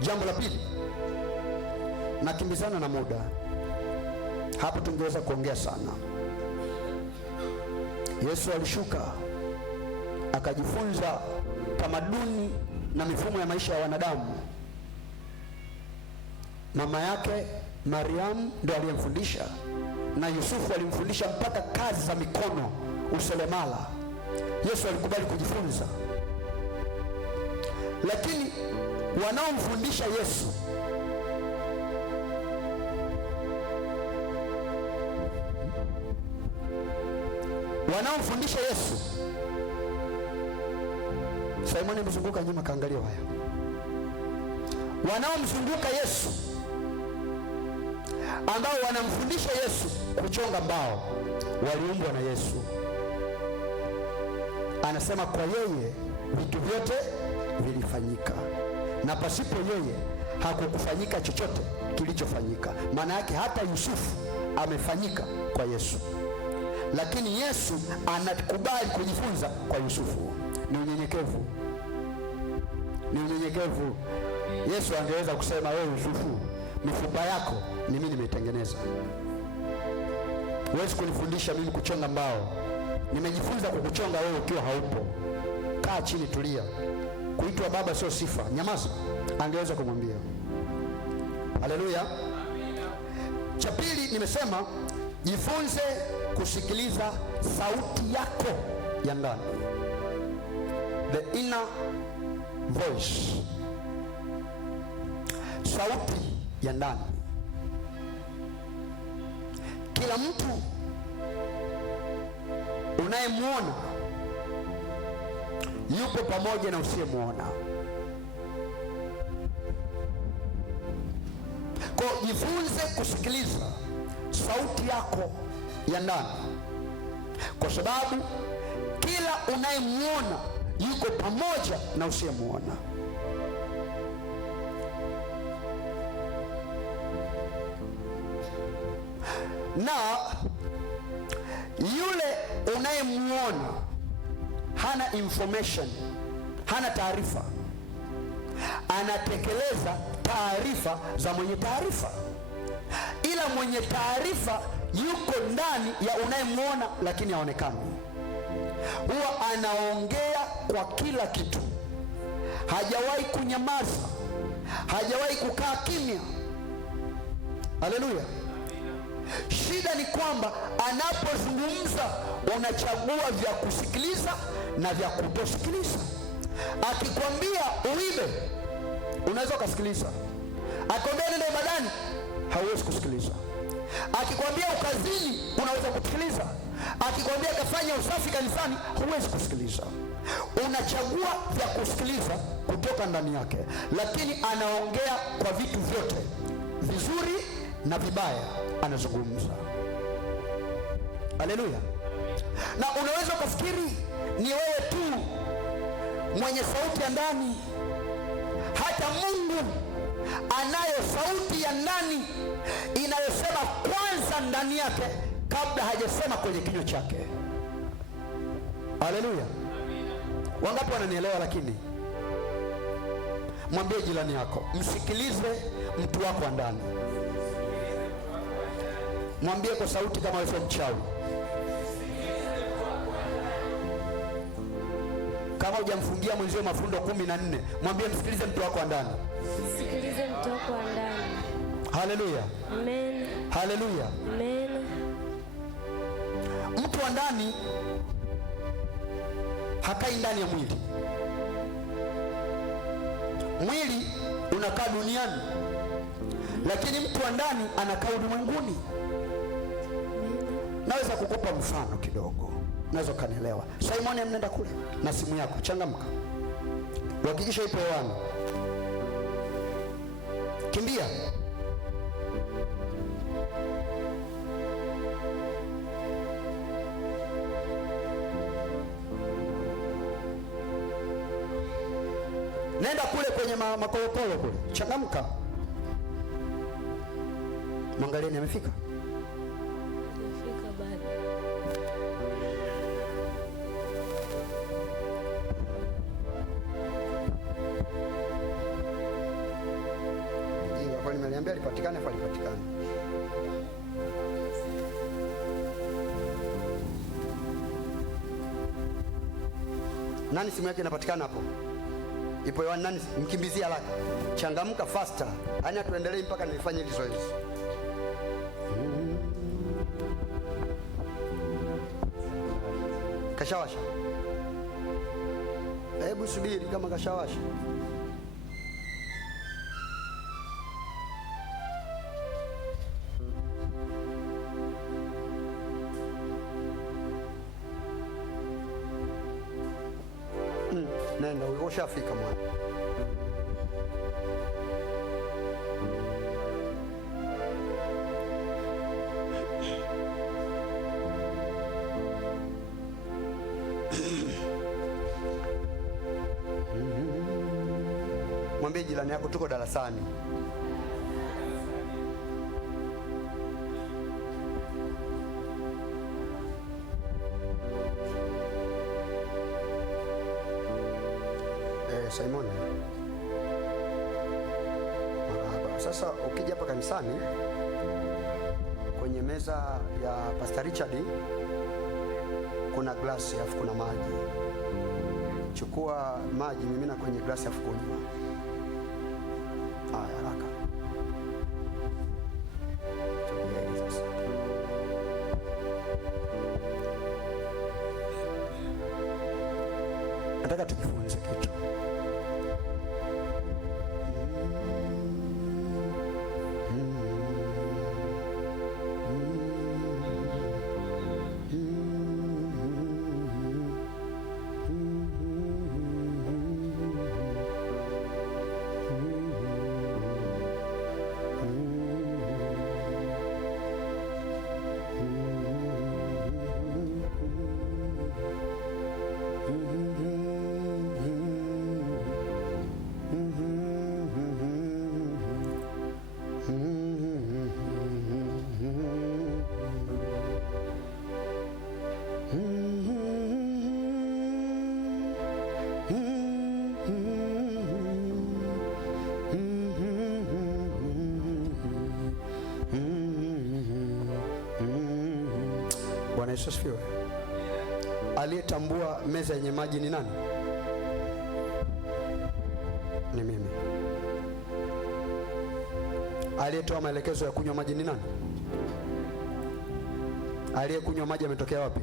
Jambo la pili, nakimbizana na muda, hapo tungeweza kuongea sana. Yesu alishuka akajifunza tamaduni na mifumo ya maisha ya wanadamu. Mama yake Mariamu ndio aliyemfundisha, na Yusufu alimfundisha mpaka kazi za mikono, useremala. Yesu alikubali kujifunza, lakini wanaomfundisha Yesu Simoni mzunguka nyuma, kaangalia haya. Wanaomzunguka Yesu ambao wanamfundisha Yesu kuchonga mbao waliumbwa na Yesu. Anasema kwa yeye vitu vyote vilifanyika, na pasipo yeye hakukufanyika chochote kilichofanyika. Maana yake hata Yusufu amefanyika kwa Yesu, lakini Yesu anakubali kujifunza kwa Yusufu. Ni unyenyekevu, ni unyenyekevu. Yesu angeweza kusema, wewe Yusufu, mifupa yako ni mimi nimetengeneza, huwezi kunifundisha mimi kuchonga mbao, nimejifunza kukuchonga wewe ukiwa haupo. Kaa chini, tulia. Kuitwa baba sio sifa, nyamaza. Angeweza kumwambia. Haleluya. Cha pili nimesema, jifunze kusikiliza sauti yako ya ndani, the inner voice, sauti ya ndani. Kila mtu unayemwona yupo pamoja na usiyemwona. Kwa jifunze kusikiliza sauti yako ya ndani, kwa sababu kila unayemwona yuko pamoja na usiyemwona. Na yule unayemwona hana information, hana taarifa, anatekeleza taarifa za mwenye taarifa. Ila mwenye taarifa yuko ndani ya unayemwona, lakini haonekani. Huwa anaongea kwa kila kitu, hajawahi kunyamaza, hajawahi kukaa kimya. Haleluya. Shida ni kwamba anapozungumza unachagua vya kusikiliza na vya kutosikiliza. Akikwambia uibe, unaweza kusikiliza. Akikwambia nenda ibadani, hauwezi kusikiliza. Akikwambia ukazini, unaweza kusikiliza. Akikwambia kafanya usafi kanisani, huwezi kusikiliza. Unachagua vya kusikiliza kutoka ndani yake, lakini anaongea kwa vitu vyote, vizuri na vibaya anazungumza. Haleluya. Na unaweza kufikiri ni wewe tu mwenye sauti ya ndani. Hata Mungu anayo sauti ya ndani inayosema kwanza ndani yake kabla hajasema kwenye kinywa chake. Haleluya. Wangapi wananielewa? Lakini mwambie jirani yako, msikilize mtu wako wa ndani. Mwambie kwa sauti kama wewe mchawi. Kama hujamfungia mwenzio mafundo 14, mwambie msikilize mtu wako wa ndani. Msikilize mtu wako wa ndani. Haleluya. Amen. Haleluya. Amen. Mtu wa ndani hakai ndani ya mwili. Mwili unakaa duniani, lakini mtu wa ndani anakaa ulimwenguni. Naweza kukupa mfano kidogo, naweza kanielewa. Simoni, mnenda kule na simu yako, changamka. Hakikisha ipo hewani. Kimbia. Nenda kule kwenye makolokolo kule, changamka. Mwangalieni, amefika? Amefika bado. Niambia alipatikane kwa alipatikane. Nani simu yake inapatikana hapo? Ipo hewani nani? Mkimbizie haraka. Changamka faster. Yaani tuendelee mpaka nilifanye hili zoezi. Kashawasha. Hebu subiri kama kashawasha. Nenda ushafika mwana. Mwambie jirani yako tuko darasani. Simon. Marahaba. Sasa ukija hapa kanisani kwenye meza ya Pastor Richard kuna glasi afu kuna maji. Chukua maji mimina kwenye glasi afu kunywa. Haya haraka. Nataka tujifunze kitu. Bwana Yesu asifiwe. Aliyetambua meza yenye maji ni nani? Ni mimi. Aliyetoa maelekezo ya kunywa maji ni nani? Aliyekunywa maji ametokea wapi?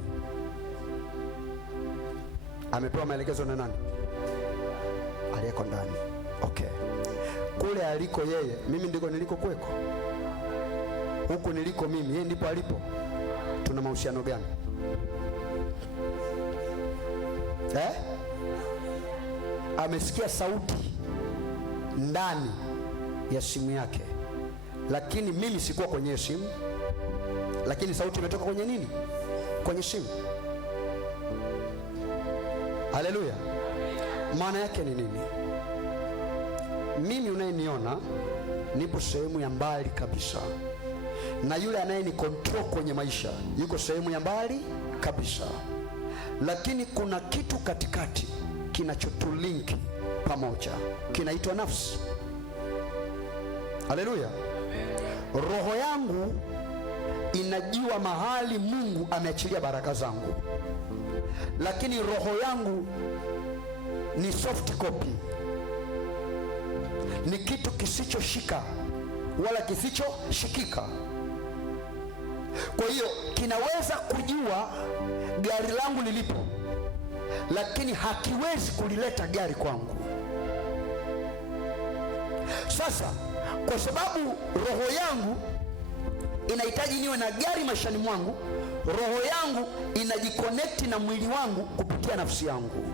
Amepewa maelekezo na nani? Aliyeko ndani. Okay. Kule aliko yeye, mimi ndiko niliko kweko. Huku niliko mimi, yeye ndipo alipo. Tuna mahusiano gani? Amesikia sauti ndani ya simu yake, lakini mimi sikuwa kwenye simu, lakini sauti imetoka kwenye nini? Kwenye simu. Haleluya. Maana yake ni nini? Mimi unayeniona nipo sehemu ya mbali kabisa, na yule anayeni control kwenye maisha yuko sehemu ya mbali kabisa, lakini kuna kitu katikati kinachotulinki pamoja, kinaitwa nafsi. Haleluya. Roho yangu inajua mahali Mungu ameachilia baraka zangu, lakini roho yangu ni soft copy, ni kitu kisichoshika wala kisichoshikika. Kwa hiyo kinaweza kujua gari langu lilipo, lakini hakiwezi kulileta gari kwangu. Sasa kwa sababu roho yangu inahitaji niwe na gari maishani mwangu, roho yangu inajikonekti na mwili wangu kupitia nafsi yangu.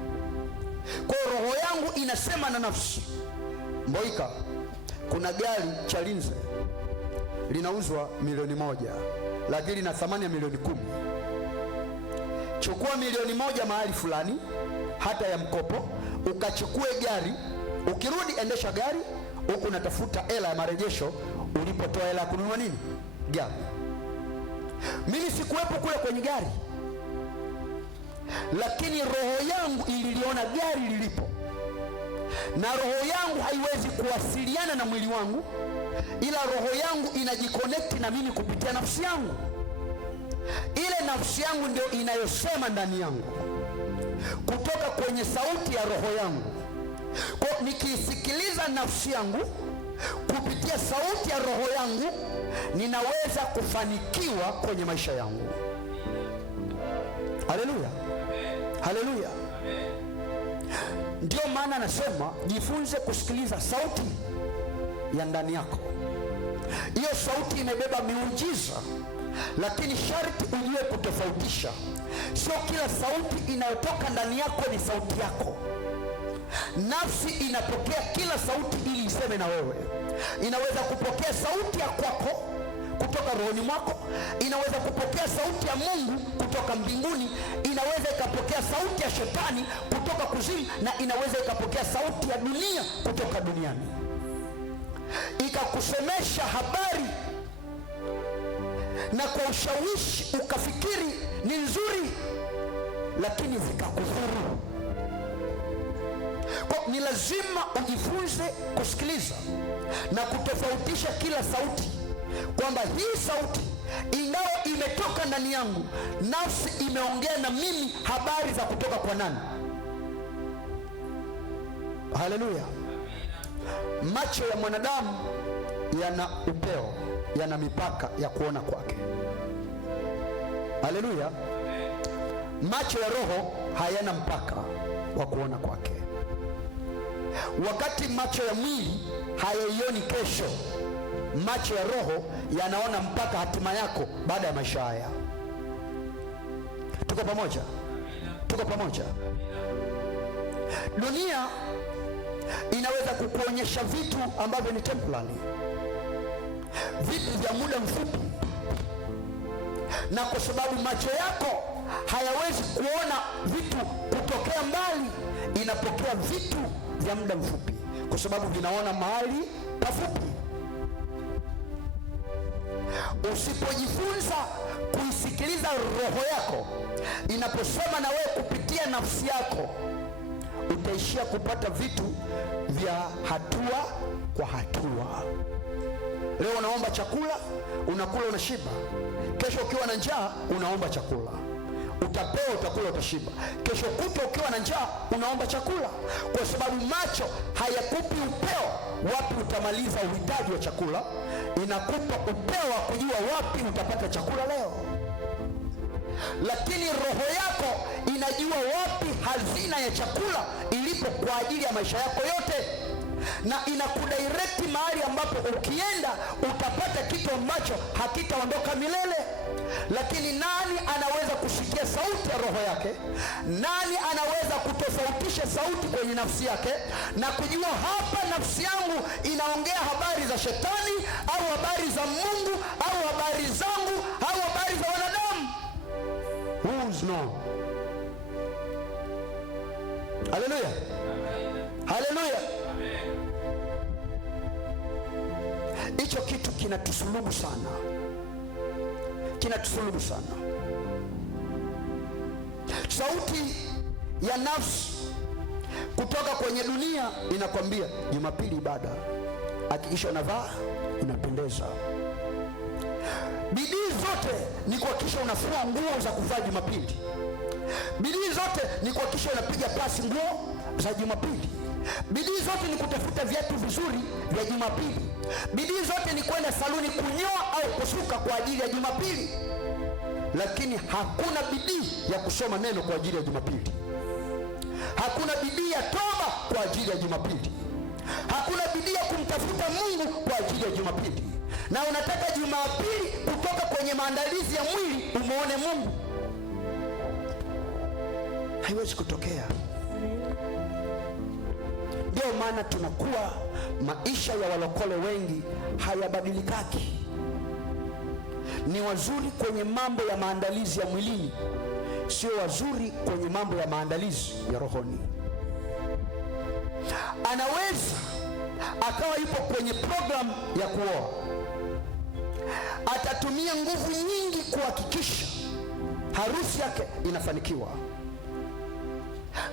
Kwa hiyo roho yangu inasema na nafsi, Mboika, kuna gari Chalinze linauzwa $1,000,000 lakini lina thamani ya $10,000. Chukua $1,000,000 mahali fulani, hata ya mkopo, ukachukue gari, ukirudi endesha gari, huku unatafuta hela ya marejesho ulipotoa hela kununua nini? Gari. Mimi sikuwepo kule kwenye gari, lakini roho yangu ililiona gari lilipo, na roho yangu haiwezi kuwasiliana na mwili wangu, ila roho yangu inajikonekti na mimi kupitia nafsi yangu. Ile nafsi yangu ndio inayosema ndani yangu kutoka kwenye sauti ya roho yangu. Kwa nikiisikiliza nafsi yangu kupitia sauti ya roho yangu, ninaweza kufanikiwa kwenye maisha yangu. Haleluya, haleluya. Ndio maana nasema jifunze kusikiliza sauti ya ndani yako. Hiyo sauti imebeba miujiza, lakini sharti ujue kutofautisha. Sio kila sauti inayotoka ndani yako ni sauti yako. Nafsi inapokea kila sauti ili iseme na wewe. Inaweza kupokea sauti ya kwako kutoka rohoni mwako, inaweza kupokea sauti ya Mungu kutoka mbinguni, inaweza ikapokea sauti ya shetani kutoka kuzimu, na inaweza ikapokea sauti ya dunia kutoka duniani, ikakusemesha habari na kwa ushawishi ukafikiri ni nzuri, lakini zikakudhuru. Kwa ni lazima ujifunze kusikiliza na kutofautisha kila sauti, kwamba hii sauti ingawa imetoka ndani yangu, nafsi imeongea na mimi habari za kutoka kwa nani? Haleluya. Macho ya mwanadamu yana upeo, yana mipaka ya kuona kwake. Haleluya. Macho ya roho hayana mpaka wa kuona kwake. Wakati macho ya mwili hayaioni kesho, macho ya roho yanaona mpaka hatima yako baada ya maisha haya. Tuko pamoja? Tuko pamoja? Dunia inaweza kukuonyesha vitu ambavyo ni temporary, vitu vya muda mfupi, na kwa sababu macho yako hayawezi kuona vitu kutokea mbali, inapokea vitu vya muda mfupi kwa sababu vinaona mahali pafupi. Usipojifunza kuisikiliza roho yako inaposema na wewe kupitia nafsi yako, utaishia kupata vitu vya hatua kwa hatua. Leo unaomba chakula, unakula, unashiba. Kesho ukiwa na njaa unaomba chakula, utapewa, utakula, utashiba. Kesho kutwa ukiwa na njaa unaomba chakula, kwa sababu macho hayakupi upeo wapi utamaliza uhitaji wa chakula, inakupa upeo wa kujua wapi utapata chakula leo. Lakini roho yako inajua wapi hazina ya chakula ilipo kwa ajili ya maisha yako yote, na inakudirect mahali ambapo ukienda utapata kitu ambacho hakitaondoka milele. Lakini nani anaweza kusikia sauti ya roho yake? Nani anaweza kutofautisha sauti kwenye nafsi yake na kujua hapa nafsi yangu inaongea habari za shetani au habari za Mungu au habari zangu au habari za wanadamu? Who's no? Haleluya, haleluya. Hicho kitu kinatusulubu sana, kinatusulubu sana. Sauti ya nafsi kutoka kwenye dunia inakwambia Jumapili ibada, hakikisha unavaa unapendeza. Bidii zote ni kuhakikisha unafua nguo za kuvaa Jumapili. Bidii zote ni kuhakikisha unapiga pasi nguo za Jumapili. Bidii zote ni kutafuta viatu vizuri vya Jumapili. Bidii zote ni kwenda saluni kunyoa au kusuka kwa ajili ya Jumapili. Lakini hakuna bidii ya kusoma neno kwa ajili ya Jumapili. Hakuna bidii ya toba kwa ajili ya Jumapili. Hakuna bidii ya kumtafuta Mungu kwa ajili ya Jumapili. Na unataka Jumapili kutoka kwenye maandalizi ya mwili umuone Mungu. Haiwezi kutokea. Ndio maana tunakuwa maisha ya walokole wengi hayabadilikaki. Ni wazuri kwenye mambo ya maandalizi ya mwilini, sio wazuri kwenye mambo ya maandalizi ya rohoni. Anaweza akawa yupo kwenye programu ya kuoa, atatumia nguvu nyingi. nyingi kuhakikisha harusi yake inafanikiwa,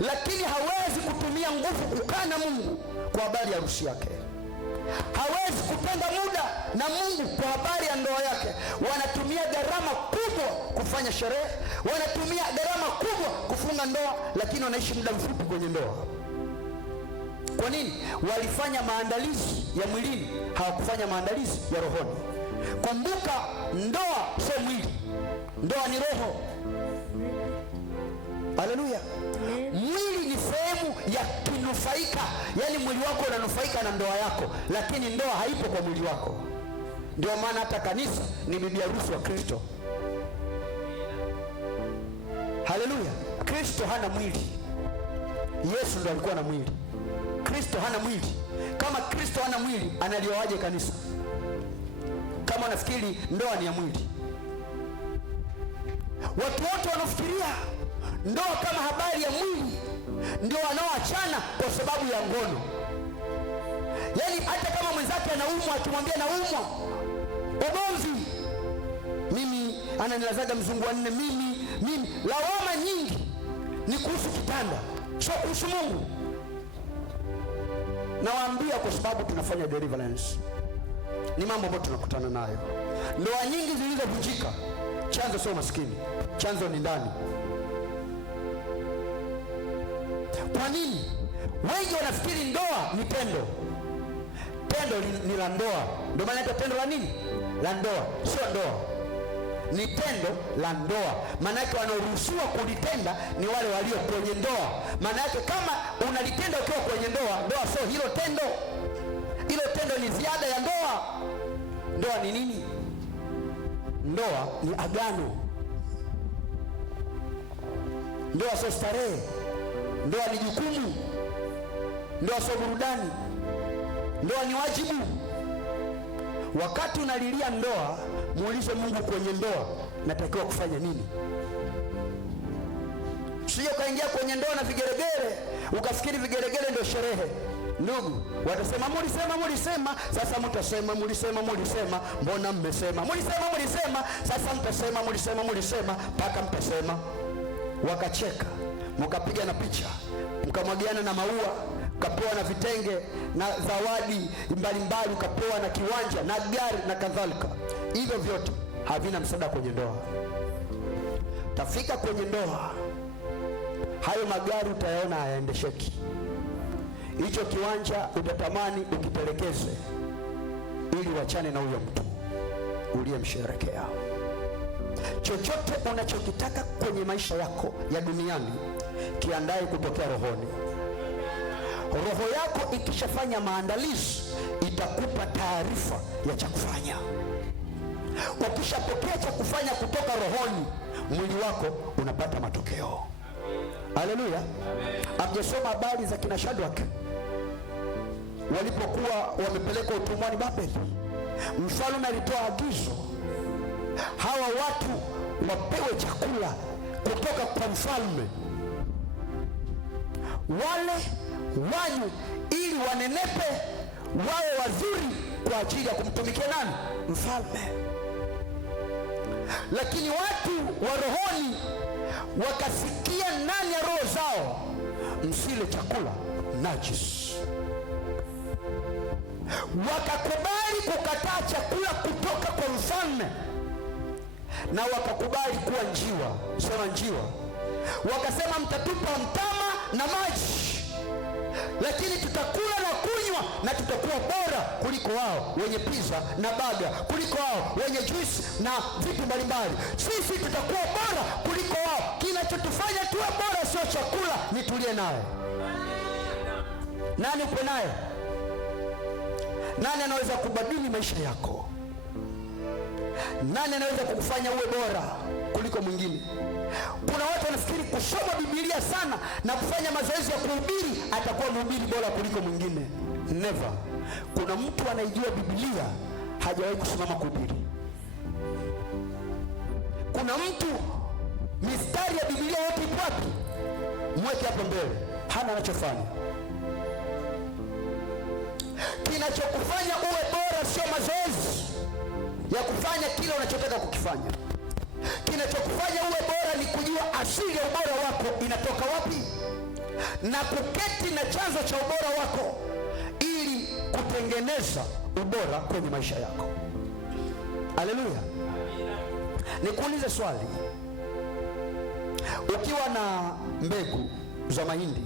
lakini hawezi kutumia nguvu kukaa na Mungu kwa habari ya harusi yake. Hawezi kupenda muda na Mungu kwa habari ya ndoa yake. Wanatumia gharama kubwa kufanya sherehe, wanatumia gharama kubwa kufunga ndoa, lakini wanaishi muda mfupi kwenye ndoa. Kwa nini? Walifanya maandalizi ya mwilini, hawakufanya maandalizi ya rohoni. Kumbuka, ndoa sio mwili, ndoa ni roho. Haleluya. Mwili ni sehemu ya kinufaika, yaani mwili wako unanufaika na ndoa yako, lakini ndoa haipo kwa mwili wako. Ndio maana hata kanisa ni bibi harusi wa Kristo. Haleluya. Kristo hana mwili, Yesu ndo alikuwa na mwili. Kristo hana mwili. Kama Kristo hana mwili, analioaje kanisa? Kama unafikiri ndoa ni ya mwili. Watu wote wanafikiria ndoa kama habari ya mwili, ndio wanaoachana kwa sababu ya ngono. Yaani hata kama mwenzake anaumwa, akimwambia naumwa, ugomvi, mimi ananilazaga mzungu wa nne, mimi. Lawama nyingi ni kuhusu kitanda, sio kuhusu Mungu. Nawaambia kwa sababu tunafanya deliverance, ni mambo ambayo tunakutana nayo. Ndoa nyingi zilizovunjika, chanzo sio maskini, chanzo ni ndani. Kwa nini? Wengi wanafikiri ndoa ni tendo. Tendo ni la ndoa, ndio maana inaitwa tendo la nini? La ndoa. Sio ndoa, ni tendo la ndoa. Maana yake wanaoruhusiwa kulitenda ni wale walio kwenye ndoa. Maana yake kama unalitenda ukiwa kwenye ndoa, ndoa sio hilo tendo. Hilo tendo ni ziada ya ndoa. Ndoa ni nini? Ndoa ni agano. Ndoa sio starehe. Ndoa ni jukumu. Ndoa sio burudani. Ndoa ni wajibu. Wakati unalilia ndoa, muulize Mungu, kwenye ndoa natakiwa kufanya nini? Sio kaingia kwenye ndoa na vigeregere, ukafikiri vigeregere ndio sherehe. Ndugu, watasema mulisema, sasa mtasema mulisema, mbona mmesema? Mulisema, sasa mtasema mulisema, mpaka mtasema. Wakacheka, mkapiga na picha, mkamwagiana na maua, ukapewa na vitenge na zawadi mbalimbali, ukapewa na kiwanja na gari na kadhalika. Hivyo vyote havina msaada kwenye ndoa. Tafika kwenye ndoa, hayo magari utayaona hayaendesheki. Hicho kiwanja utatamani ukitelekeze, ili wachane na huyo mtu uliyemsherekea. Chochote unachokitaka kwenye maisha yako ya duniani, kiandae kutokea rohoni. Roho yako ikishafanya maandalizi, itakupa taarifa ya cha kufanya. Ukishapokea cha kufanya kutoka rohoni, mwili wako unapata matokeo. Haleluya. Amjesoma habari za kina Shadraka walipokuwa wamepelekwa utumwani Babeli. Mfalme alitoa agizo, hawa watu wapewe chakula kutoka kwa mfalme, wale wanywe ili wanenepe, wawe wazuri kwa ajili ya kumtumikia nani? Mfalme. Lakini watu wa rohoni wakasikia ndani ya roho zao, msile chakula najisi. Wakakubali kukataa chakula kutoka kwa mfalme, na wakakubali kuwa njiwa. Sema njiwa. Wakasema mtatupa mtama na maji, lakini tutakula na kunywa na tutakuwa bora kuliko wao wenye pizza na baga, kuliko wao wenye juice na vitu mbalimbali. Sisi tutakuwa bora kuliko wao. Kinachotufanya tuwe bora sio chakula, ni tulie naye. Nani upo naye? Nani anaweza kubadili maisha yako? Nani anaweza kukufanya uwe bora kuliko mwingine? Kuna watu wanafikiri kusoma Biblia sana na kufanya mazoezi ya kuhubiri atakuwa mhubiri bora kuliko mwingine. Never. Kuna mtu anaijua Biblia hajawahi kusimama kuhubiri. Kuna mtu mistari ya Biblia yote ipo wapi? Mweke hapo mbele, hana anachofanya. Kinachokufanya uwe bora sio mazoezi ya kufanya kile unachotaka kukifanya. Kinachokufanya uwe bora ni kujua asili ya ubora wako inatoka wapi. na kuketi na chanzo cha ubora wako ili kutengeneza ubora kwenye maisha yako. Haleluya. Nikuulize swali, ukiwa na mbegu za mahindi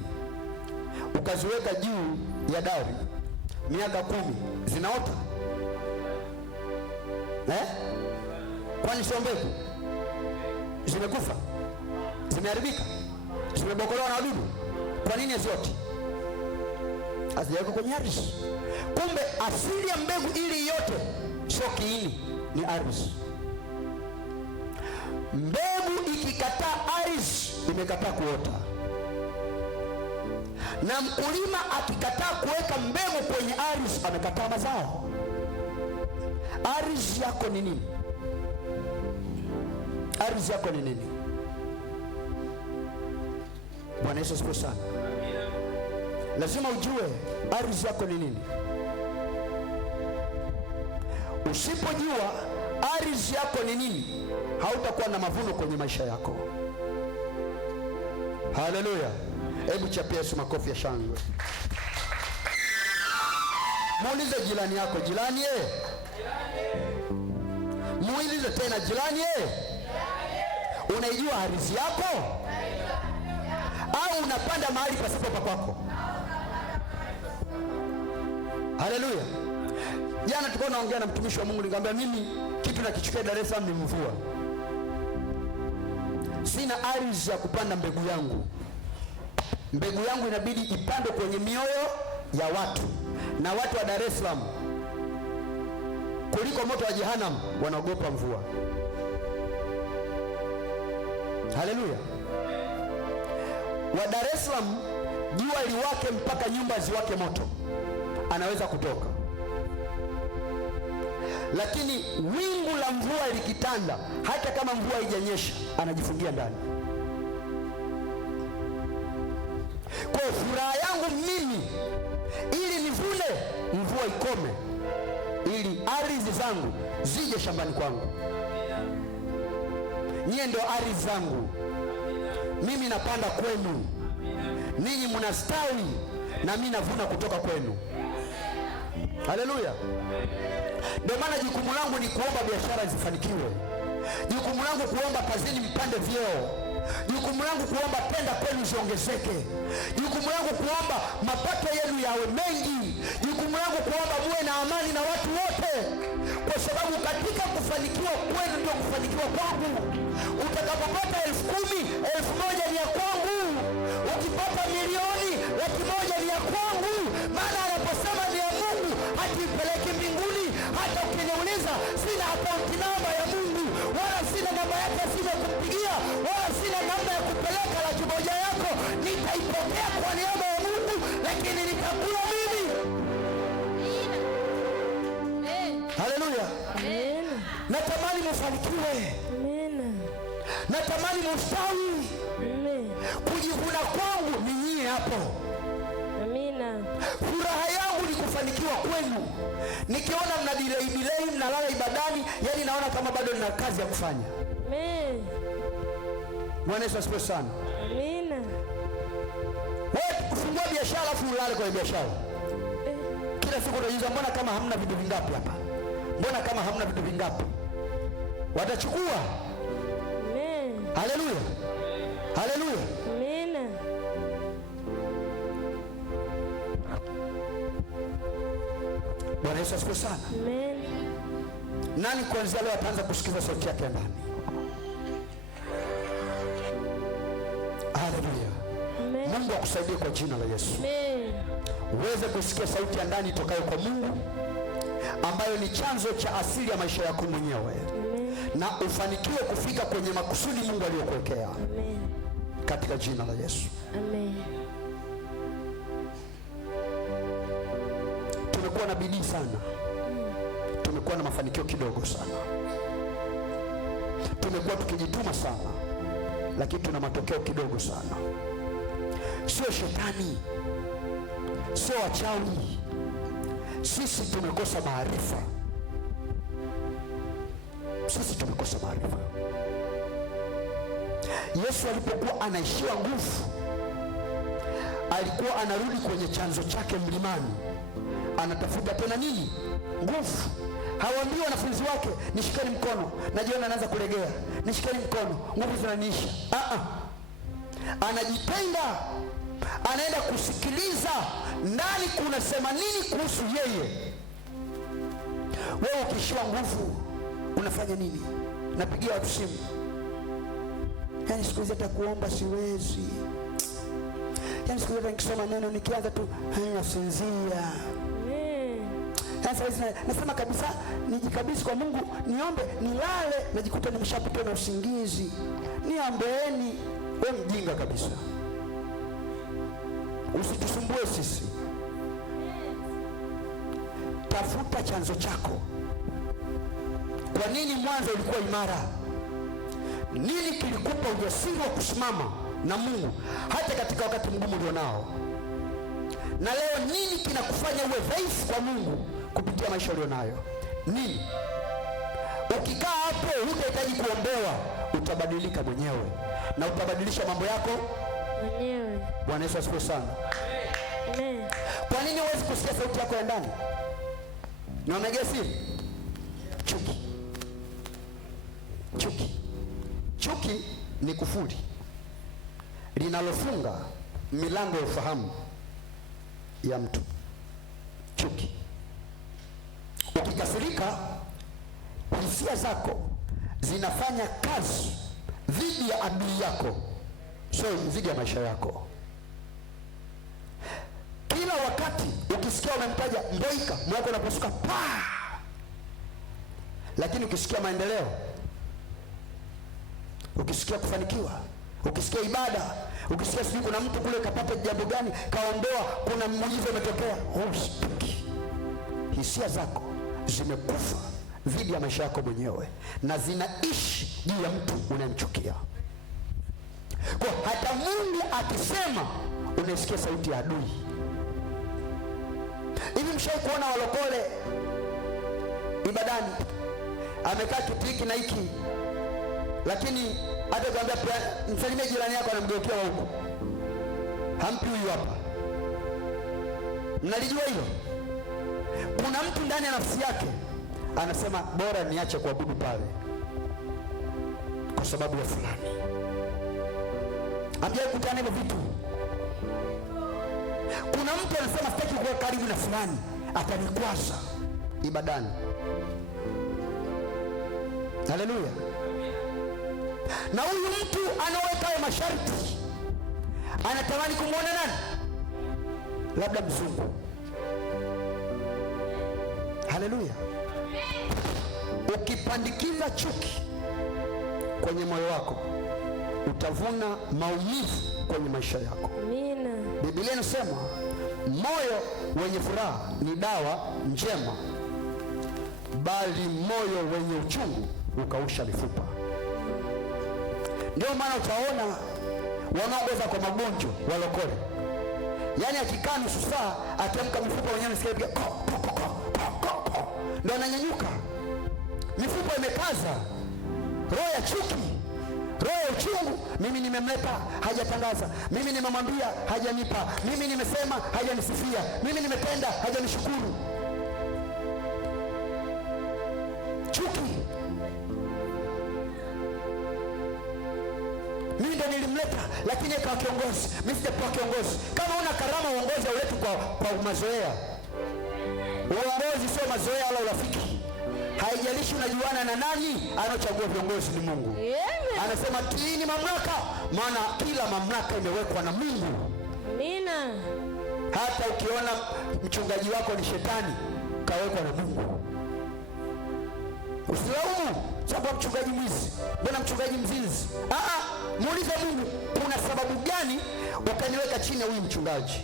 ukaziweka juu ya dari miaka 10, zinaota? Kwani sio mbegu? Zimekufa, zimeharibika, zimebokolewa na wadudu. Kwa nini haziote? Hazijawekwa kwenye ardhi. Kumbe asili ya mbegu ili yote sio kiini, ni ardhi. Mbegu ikikataa ardhi, imekataa kuota. Na mkulima akikataa kuweka mbegu kwenye ardhi, amekataa mazao. Ardhi yako ni nini? Ardhi yako ni nini? Bwana Yesu asifiwe sana. Lazima ujue ardhi yako ni nini. Usipojua ardhi yako ni nini, hautakuwa na mavuno kwenye maisha yako. Haleluya. Hebu chapia Yesu makofi ya shangwe. Muulize jirani yako, jirani muulize tena, jirani unaijua ardhi yako? Au unapanda mahali pasipo pa kwako? Haleluya. Jana tulikuwa naongea na mtumishi wa Mungu, nikamwambia mimi kitu nakichukia Dar es Salaam ni mvua. Sina ardhi ya kupanda mbegu yangu. Mbegu yangu inabidi ipandwe kwenye mioyo ya watu, na watu wa Dar es Salaam kuliko moto wa Jehanamu wanaogopa mvua. Haleluya. Wa Dar es Salaam jua liwake mpaka nyumba ziwake moto, anaweza kutoka. Lakini wingu la mvua likitanda, hata kama mvua haijanyesha, anajifungia ndani. Kwa furaha yangu mimi, ili nivune, mvua ikome, ili ardhi zangu zije shambani kwangu. Nyie ndio ardhi zangu. Mimi napanda kwenu, ninyi mnastawi, na mimi navuna kutoka kwenu. Haleluya. Ndio maana jukumu langu ni kuomba biashara zifanikiwe. Jukumu langu kuomba kazini mpande vyeo. Jukumu langu kuomba tenda kwenu ziongezeke. Jukumu langu kuomba mapato yenu yawe mengi. Jukumu langu kuomba muwe na amani na watu wote, kwa sababu katika kufanikiwa kwenu ndio kufanikiwa kwangu. Utakapopata 10,000, 1,000 ni ya kwangu. Ukipata milioni, 100,000 ni ya kwangu. Maana anaposema ni ya Mungu hatipeleki mbinguni. Hata ukiniuliza, sina akaunti namba ya Mungu, wala sina namba yake ya simu ya kumpigia, wala sina namba ya kupeleka 100,000 yako, nitaipokea kwa niaba ya Mungu, lakini nitakula mimi. Haleluya. Natamani mufanikiwe. Natamani mustawi. Kujivuna kwangu ni nyie hapo. Furaha yangu ni kufanikiwa kwenu. Nikiona mna delay mnalala ibadani, yani naona kama bado nina kazi ya kufanya. Bwana Yesu asifiwe sana. Wewe kufungua biashara afu ulale kwa biashara. Kila siku unajiuliza, mbona kama hamna vitu vingapi hapa? Mbona kama hamna vitu vingapi? Watachukua. Haleluya. Haleluya. Bwana Yesu asifiwe sana. Nani kuanzia leo ataanza kusikiza sauti yake ndani? Haleluya. Mungu akusaidie kwa jina la Yesu. Uweze kusikia sauti ya ndani itokayo kwa Mungu, ambayo ni chanzo cha asili ya maisha yako mwenyewe, na ufanikiwe kufika kwenye makusudi Mungu aliyokuwekea. Katika jina la Yesu. Amen. Tumekuwa na bidii sana. Tumekuwa na mafanikio kidogo sana. Tumekuwa tukijituma sana, lakini tuna matokeo kidogo sana. Sio shetani, sio wachawi. Sisi tumekosa maarifa. Sisi tumekosa maarifa. Yesu alipokuwa anaishiwa nguvu, alikuwa anarudi kwenye chanzo chake mlimani, anatafuta tena nini? Nguvu. Hawaambii wanafunzi wake nishikeni mkono, najiona anaanza kulegea, nishikeni mkono, nguvu zinaniisha. Anajitenga, anaenda kusikiliza ndani kunasema nini kuhusu yeye. Wewe ukishiwa nguvu unafanya nini? Napigia watu simu, yaani siku hizi hata kuomba siwezi, yaani siku hizi nikisoma neno nikianza tu nasinzia. Sasa nasema kabisa nijikabisi kwa Mungu, niombe nilale, najikuta nimeshapitwa na usingizi. Niombeeni. Wewe mjinga kabisa, usitusumbue sisi. Tafuta chanzo chako. Kwa nini mwanzo ulikuwa imara? Nini kilikupa ujasiri wa kusimama na Mungu hata katika wakati mgumu ulionao? Na leo nini kinakufanya uwe dhaifu kwa Mungu kupitia maisha ulionayo? Nini? Ukikaa hapo hutahitaji kuombewa, utabadilika mwenyewe na utabadilisha mambo yako mwenyewe. Bwana Yesu asifiwe sana. Amen. Kwa nini huwezi kusikia sauti yako ya ndani? Niomegesi chuki. Chuki ni kufuli linalofunga milango ya ufahamu ya mtu. Chuki. Ukikasirika, hisia zako zinafanya kazi dhidi ya adui yako, sio dhidi ya maisha yako. Kila wakati ukisikia umemtaja Mboika, moyo wako unapasuka pa. Lakini ukisikia maendeleo, ukisikia kufanikiwa, ukisikia ibada, ukisikia sijui kuna mtu kule kapata jambo gani, kaombewa, kuna muujiza umetokea, hisia zako zimekufa dhidi ya maisha yako mwenyewe na zinaishi juu ya mtu unayemchukia. Kwa hata Mungu akisema unaisikia sauti ya adui. Hivi mshawahi kuona walokole ibadani amekaa kiti hiki na hiki, lakini hata kuambia msalimie jirani yako anamgeukia huko, hampi huyu hapa? Mnalijua hilo? Kuna mtu ndani ya nafsi yake anasema bora niache kuabudu pale kwa sababu ya fulani. Hamjawahi kukutana hivyo vitu? Kuna mtu anasema sitaki kuwa karibu na fulani, atanikwaza ibadani. Haleluya. Na huyu mtu anaweka hayo masharti, anatamani kumwona nani? Labda mzungu. Haleluya. Ukipandikiza chuki kwenye moyo wako, utavuna maumivu kwenye maisha yako. Amina. Biblia inasema moyo wenye furaha ni dawa njema, bali moyo wenye uchungu ukausha mifupa. Ndio maana utaona wanaongoza kwa magonjwa walokole, yaani akikaa nusu saa akiamka mifupa wenyewe nisikia ndio ananyanyuka. Mifupa imekaza. Roho ya chuki, roho ya uchungu. Mimi nimemleta hajatangaza, mimi nimemwambia hajanipa, mimi nimesema hajanisifia, mimi nimetenda hajanishukuru. Chuki. Mimi ndo nilimleta lakini akawa kiongozi, mimi sijakuwa kiongozi. Kama una karama uongozi hauletu kwa mazoea. Uongozi sio mazoea wala urafiki. Haijalishi unajuana na nani, anochagua viongozi ni Mungu. Anasema tiini mamlaka, maana kila mamlaka imewekwa na Mungu. Amina. Hata ukiona mchungaji wako ni shetani, kawekwa na Mungu. Usilaumu sababu mchungaji mwizi, mbona mchungaji mzinzi. Muulize Mungu, kuna sababu gani ukaniweka chini ya huyu mchungaji?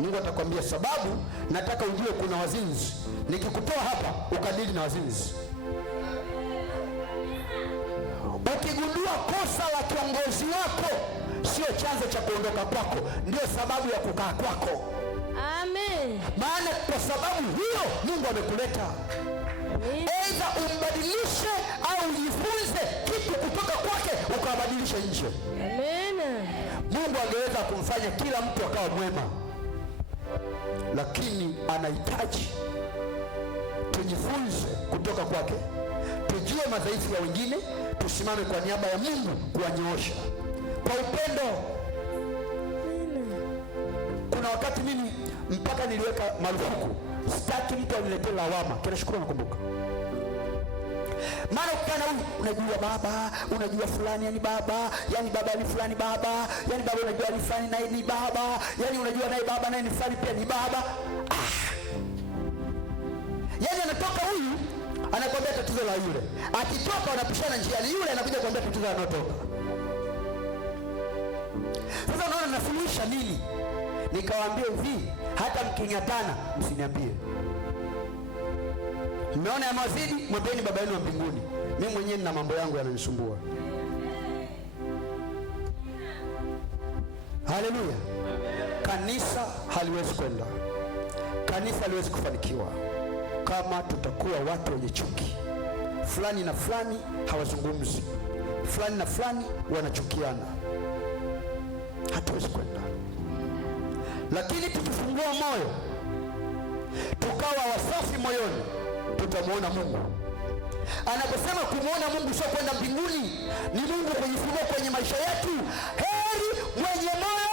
Mungu atakwambia sababu, nataka ujue kuna wazinzi. Nikikutoa hapa ukadili na wazinzi. Ukigundua kosa la kiongozi wako sio chanzo cha kuondoka kwako, ndio sababu ya kukaa kwako. Amen. Maana kwa sababu hiyo Mungu amekuleta. Aidha umbadilishe au ujifunze kitu kutoka kwake ukabadilisha nje. Amen. Mungu angeweza kumfanya kila mtu akawa mwema, lakini anahitaji tujifunze kutoka kwake, tujue madhaifu ya wengine, tusimame kwa niaba ya Mungu kuwanyoosha kwa upendo. Kuna wakati mimi mpaka niliweka marufuku, sitaki mtu aniletee lawama. Kila shukuru nakumbuka. Maana ukana huyu unajua baba, unajua fulani yani baba, yani baba ni fulani baba, yani baba unajua ni fulani naye ni baba, yani unajua naye baba naye ni fulani pia ni baba. Yani anatoka huyu anakwambia tatizo la yule, akitoka wanapishana njiani, yule anakuja kuambia tatizo anatoka. Sasa unaona nasuluhisha nini? Nikawaambia hivi, hata mkingatana msiniambie. Mmeona ya mazidi, mwambieni baba yenu wa mbinguni, mimi mwenyewe nina mambo yangu yananisumbua. Haleluya. Kanisa haliwezi kwenda, kanisa haliwezi kufanikiwa kama tutakuwa watu wenye chuki. Fulani na fulani hawazungumzi, fulani na fulani wanachukiana, hatuwezi kwenda. Lakini tukifungua moyo, tukawa wasafi moyoni, tutamwona Mungu. Anaposema kumwona Mungu sio kwenda mbinguni, ni Mungu kujifunua kwenye maisha yetu. Heri mwenye moyo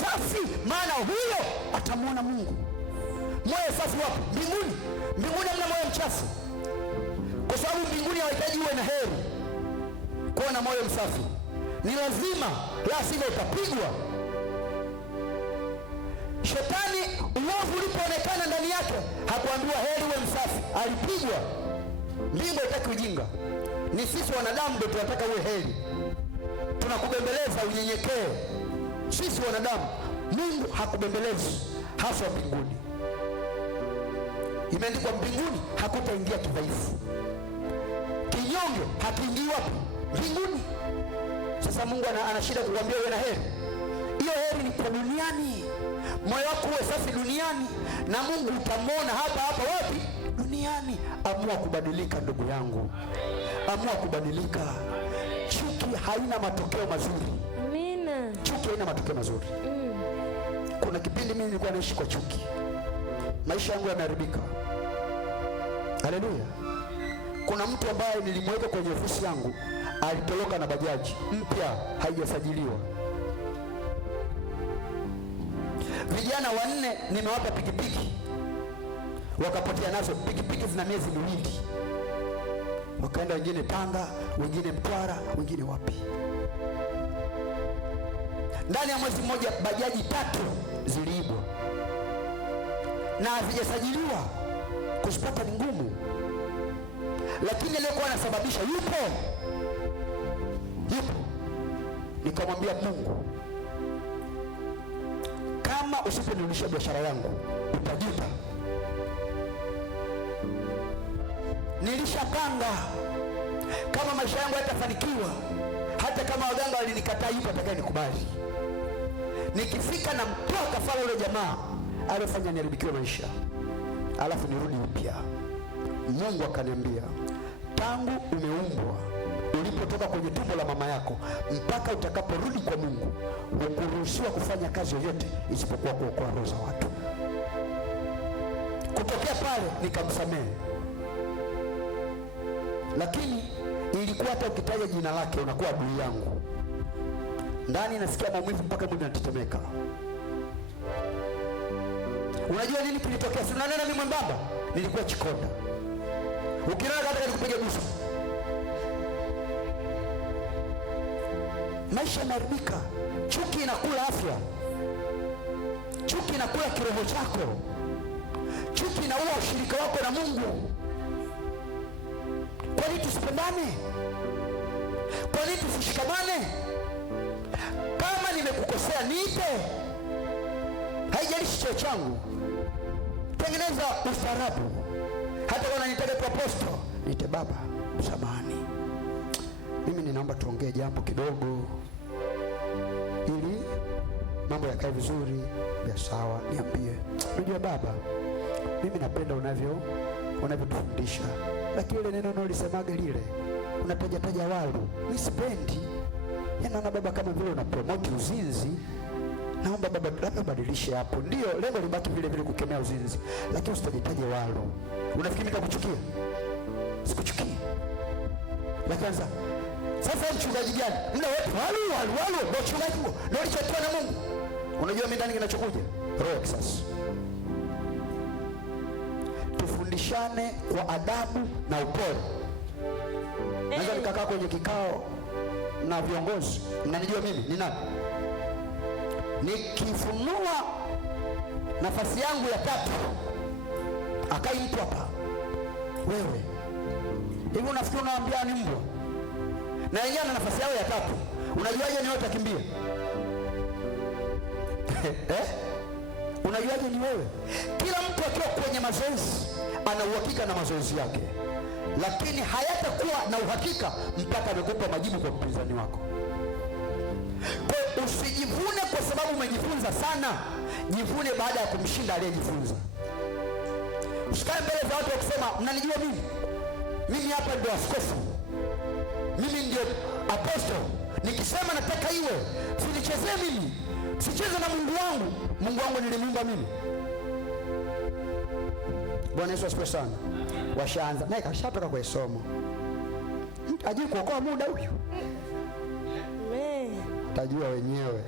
safi, maana huyo atamwona Mungu. Moyo safi wapi? Mbinguni. Mbinguni hamna moyo mchafu, kwa sababu mbinguni hawahitaji uwe na heri kuwa na moyo msafi. Ni lazima, la sivyo utapigwa. Shetani uovu ulipoonekana ndani yake hakuambiwa heri uwe msafi, alipigwa. Mbingu haitaki ujinga, ni sisi wanadamu ndio tunataka uwe heri, tunakubembeleza unyenyekee. Sisi wanadamu, Mungu hakubembelezi, hasa mbinguni. Imeandikwa mbinguni hakutaingia kidhaifu, kinyonge hakiingii wapi? Mbinguni. Sasa Mungu ana shida kukuambia uwe na heri. Hiyo heri ni kwa duniani. Moyo wako uwe safi duniani, na Mungu utamwona hapa hapa wapi? Duniani. Amua kubadilika ndugu yangu, amua kubadilika. Chuki haina matokeo mazuri. Amina. Chuki haina matokeo mazuri. Kuna kipindi mimi nilikuwa naishi kwa chuki, maisha yangu yameharibika. Haleluya. Kuna mtu ambaye nilimweka kwenye ofisi yangu, alitoroka na bajaji mpya haijasajiliwa. Vijana 4 nimewapa pikipiki, wakapotea nazo. Pikipiki zina miezi 2, wakaenda wengine Tanga, wengine Mtwara, wengine wapi. Ndani ya mwezi mmoja bajaji 3 ziliibwa na hazijasajiliwa. Kuzipata ni ngumu, lakini aliyekuwa anasababisha yupo. Nikamwambia Mungu, kama usiponirudishia biashara yangu utajuta. Nilishapanga kama maisha yangu hayatafanikiwa, hata kama waganga walinikataa, yupo atakaye nikubali. Nikifika na mtoa kafara yule jamaa aliyofanya niharibikiwe maisha, alafu nirudi upya. Mungu akaniambia, tangu umeumbwa, ulipotoka kwenye tumbo la mama yako mpaka utakaporudi kwa Mungu, hukuruhusiwa kufanya kazi yoyote isipokuwa kuokoa roho za watu. Kutokea pale nikamsamehe, lakini ilikuwa hata ukitaja jina lake unakuwa adui yangu. Ndani nasikia maumivu mpaka mwili unatetemeka. Unajua nini kilitokea? Si unanena mimi mwembamba, nilikuwa Chikonda. Ukiona hata nikupiga busu. Maisha yanaharibika. Chuki inakula afya, chuki inakula kiroho chako, chuki inaua ushirika wako na Mungu. Kwa nini tusipendane? Kwa nini tusishikamane? Kama nimekukosea niite, haijalishi cheo changu, tengeneza ustaarabu. Hata kama unanitaka tu apostol, niite baba, samahani, mimi ninaomba tuongee jambo kidogo ili mambo yakae vizuri. Ya sawa, niambie. Unajua baba, mimi napenda unavyotufundisha, lakini ile neno ulisemaga lile, unataja walu, mimi sipendi. Naona baba kama vile una promote uzinzi. Naomba baba labda badilishe hapo. Ndio lengo libaki vile vile kukemea uzinzi, lakini usitajitaje walo. Unafikiri nitakuchukia? Sikuchukia. Lakini sasa mchungaji gani? Mna wote walo ndio mchungaji huo. Ndio alichotoa na Mungu. Unajua mimi ndani kinachokuja? Roho kisasi. Tufundishane kwa adabu na upole. Naweza nikakaa kwenye kikao na viongozi, mnanijua mimi ni nani, nikifunua nafasi yangu ya tatu, akai mtu hapa, wewe hivi unafikiri unawaambia ni mbwa? Na yeye ana nafasi yao ya tatu, unajuaje ni wewe utakimbia? Unajuaje ni wewe? Kila mtu akiwa kwenye mazoezi ana uhakika na mazoezi yake, lakini hayatakuwa na uhakika mpaka amekupa majibu kwa mpinzani wako. Kwa usijivune kwa sababu umejifunza sana, jivune baada ya kumshinda aliyejifunza. Usikae mbele za watu wakusema mnanijua mimi hapa ndio askofu, mimi ndio apostle, nikisema nataka iwe, sinichezee mimi, sicheze na Mungu wangu. Mungu wangu nilimuumba mimi. Bwana Yesu asifiwe sana. Washaanza naye kashatoka kwa somo, ajui kuokoa muda huyu, tajua wenyewe.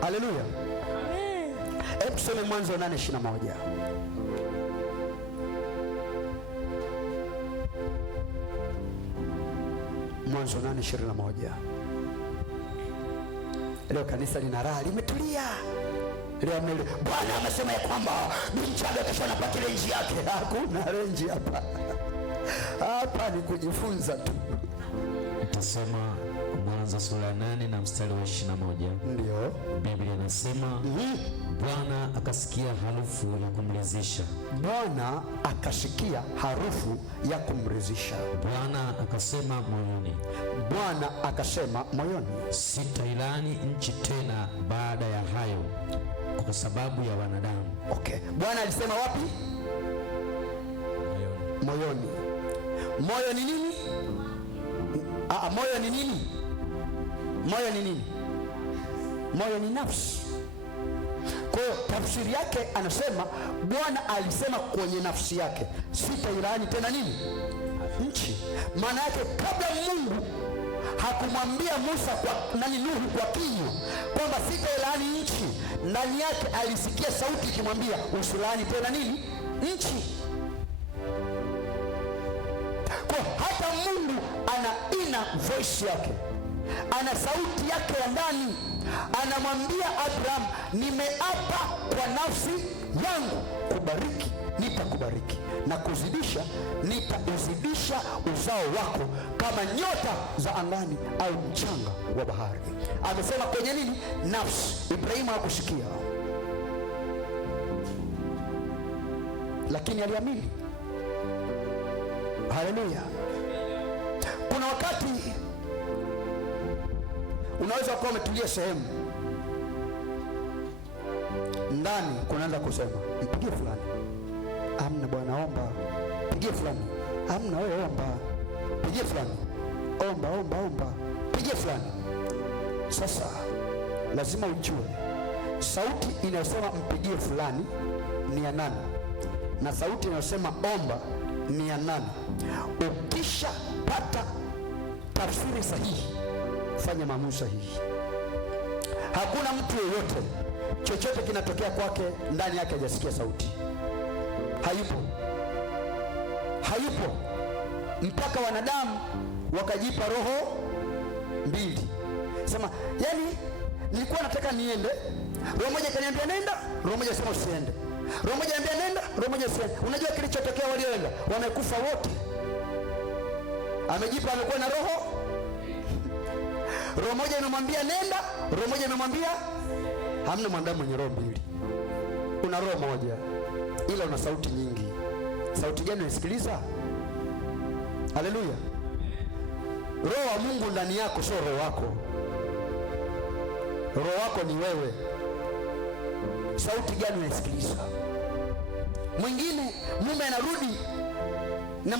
Haleluya. Hebu tusome Mwanzo 8:21. Mwanzo 8:21. Leo kanisa lina raha, limetulia. Leo Bwana amesema ya kwamba mchaga kesho anapata renji yake. Hakuna renji hapa. Hapa ni kujifunza tu. Tutasoma Mwanzo sura 8 na mstari wa 21. Ndio. Biblia inasema Bwana akasikia harufu ya kumridhisha. Bwana akasikia harufu ya kumridhisha. Bwana akasema moyoni. Bwana akasema moyoni, sitailani nchi tena baada ya hayo kwa sababu ya wanadamu. Okay. Bwana alisema wapi? Moyoni. Moyo ni nini? Moyo ni nini? Moyo ni nini? Moyo ni nafsi. Kwa hiyo tafsiri yake anasema Bwana alisema kwenye nafsi yake, sitailani tena nini? Nchi. Maana yake kabla Mungu hakumwambia Musa Nuhu kwa kinywa kwamba sitailani nchi, ndani yake alisikia sauti ikimwambia usilaani tena nini? Nchi. Kwa hata Mungu ana inner voice yake, ana sauti yake ya ndani, anamwambia Abraham, nimeapa kwa nafsi yangu, kubariki nitakubariki na kuzidisha nitauzidisha uzao wako kama nyota za angani au mchanga wa bahari. Amesema kwenye nini? Nafsi. Ibrahimu hakusikia, lakini aliamini. Haleluya. Kuna wakati unaweza kuwa umetulia sehemu, ndani kunaanza kusema mpigie fulani, amna bwana omba, pigie fulani, amna wewe omba, pigie fulani, omba, pigie fulani. Sasa lazima ujue sauti inayosema mpigie fulani ni ya nani na sauti inayosema omba ni ya nani. Ukishapata tafsiri sahihi, fanya maamuzi sahihi. Hakuna mtu yeyote chochote kinatokea kwake ndani yake hajasikia sauti. Hayupo mpaka wanadamu wakajipa roho mbili. Sema yani nilikuwa nataka niende, roho moja ikaniambia nenda, roho moja sema usiende. Roho moja anambia nenda, roho moja usiende. Unajua kilichotokea? Walioenda wamekufa wote. Amejipa, amekuwa na roho. Roho moja inamwambia nenda, roho moja inamwambia hamna. Mwanadamu mwenye roho mbili, una roho moja ila una sauti nyingi. Sauti gani unasikiliza? Haleluya. Roho wa Mungu ndani yako sio roho wako. Roho wako ni wewe. Sauti gani unasikiliza? Mwingine mume anarudi na